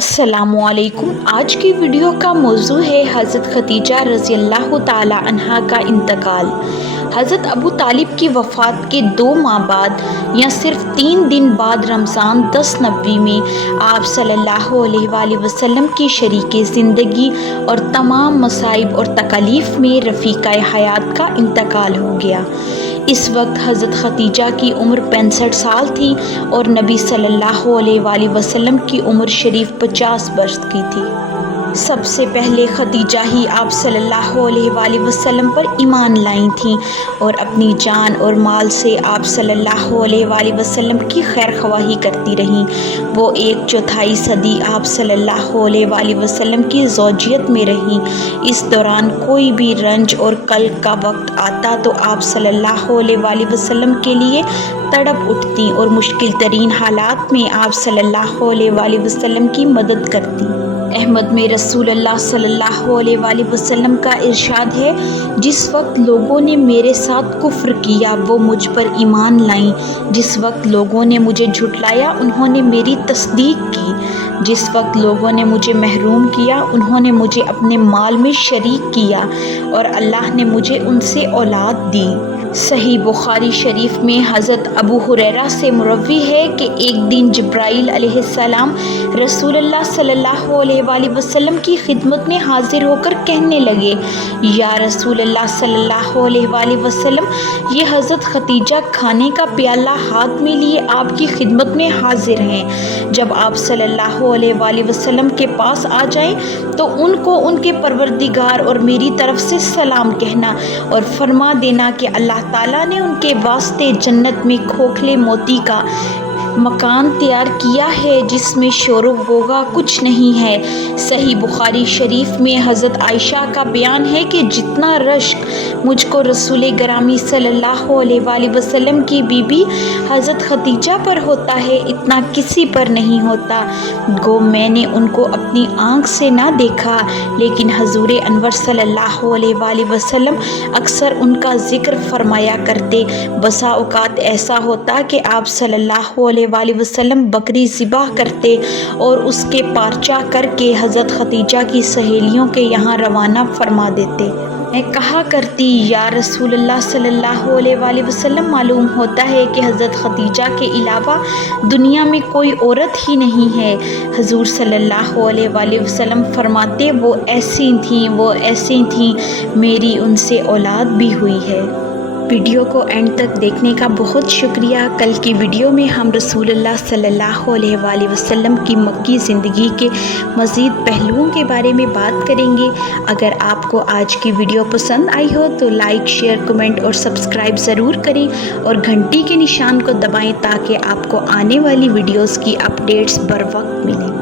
السلام علیکم۔ آج کی ویڈیو کا موضوع ہے حضرت خدیجہ رضی اللہ تعالی عنہا کا انتقال۔ حضرت ابو طالب کی وفات کے 2 ماہ بعد یا صرف 3 دن بعد رمضان 10 نبوی میں آپ صلی اللہ علیہ وآلہ وسلم کی شریک زندگی اور تمام مصائب اور تکالیف میں رفیقہ حیات کا انتقال ہو گیا۔ اس وقت حضرت خدیجہ کی عمر 65 سال تھی اور نبی صلی اللہ علیہ وآلہ وسلم کی عمر شریف 50 برس کی تھی۔ سب سے پہلے خدیجہ ہی آپ صلی اللہ علیہ وآلہ وسلم پر ایمان لائی تھیں اور اپنی جان اور مال سے آپ صلی اللہ علیہ وآلہ وسلم کی خیر خواہی کرتی رہیں۔ وہ 1/4 صدی آپ صلی اللہ علیہ وآلہ وسلم کی زوجیت میں رہیں۔ اس دوران کوئی بھی رنج اور قلق کا وقت آتا تو آپ صلی اللہ علیہ وآلہ وسلم کے لیے تڑپ اٹھتی اور مشکل ترین حالات میں آپ صلی اللہ علیہ وآلہ وسلم کی مدد کرتی۔ احمد میں رسول اللہ صلی اللہ علیہ وآلہ وسلم کا ارشاد ہے، جس وقت لوگوں نے میرے ساتھ کفر کیا وہ مجھ پر ایمان لائیں، جس وقت لوگوں نے مجھے جھٹلایا انہوں نے میری تصدیق کی، جس وقت لوگوں نے مجھے محروم کیا انہوں نے مجھے اپنے مال میں شریک کیا اور اللہ نے مجھے ان سے اولاد دی۔ صحیح بخاری شریف میں حضرت ابو ہریرہ سے مروی ہے کہ ایک دن جبرائیل علیہ السلام رسول اللہ صلی اللہ علیہ وآلہ وسلم کی خدمت میں حاضر ہو کر کہنے لگے، یا رسول اللہ صلی اللہ علیہ وآلہ وسلم، یہ حضرت خدیجہ کھانے کا پیالہ ہاتھ میں لیے آپ کی خدمت میں حاضر ہیں۔ جب آپ صلی اللہ علیہ وآلہ وسلم کے پاس آ جائیں تو ان کو ان کے پروردگار اور میری طرف سے سلام کہنا اور فرما دینا کہ اللہ تعالیٰ نے ان کے واسطے جنت میں کھوکھلے موتی کا مکان تیار کیا ہے جس میں شور و غوغا کچھ نہیں ہے۔ صحیح بخاری شریف میں حضرت عائشہ کا بیان ہے کہ جتنا رشک مجھ کو رسول گرامی صلی اللہ علیہ وآلہ وسلم کی بیوی حضرت خدیجہ پر ہوتا ہے اتنا کسی پر نہیں ہوتا۔ گو میں نے ان کو اپنی آنکھ سے نہ دیکھا لیکن حضور انور صلی اللہ علیہ وآلہ وسلم اکثر ان کا ذکر فرمایا کرتے۔ بسا اوقات ایسا ہوتا کہ آپ صلی اللہ علیہ وآلہ وسلم بکری ذبح کرتے اور اس کے پارچہ کر کے حضرت خدیجہ کی سہیلیوں کے یہاں روانہ فرما دیتے۔ میں کہا کرتی، یا رسول اللہ صلی اللہ علیہ وآلہ وسلم، معلوم ہوتا ہے کہ حضرت خدیجہ کے علاوہ دنیا میں کوئی عورت ہی نہیں ہے۔ حضور صلی اللہ علیہ وآلہ وسلم فرماتے، وہ ایسی تھیں، میری ان سے اولاد بھی ہوئی ہے۔ ویڈیو کو اینڈ تک دیکھنے کا بہت شکریہ۔ کل کی ویڈیو میں ہم رسول اللہ صلی اللہ علیہ وآلہ وسلم کی مکی زندگی کے مزید پہلوؤں کے بارے میں بات کریں گے۔ اگر آپ کو آج کی ویڈیو پسند آئی ہو تو لائک، شیئر، کمنٹ اور سبسکرائب ضرور کریں اور گھنٹی کے نشان کو دبائیں تاکہ آپ کو آنے والی ویڈیوز کی اپڈیٹس بر وقت ملیں۔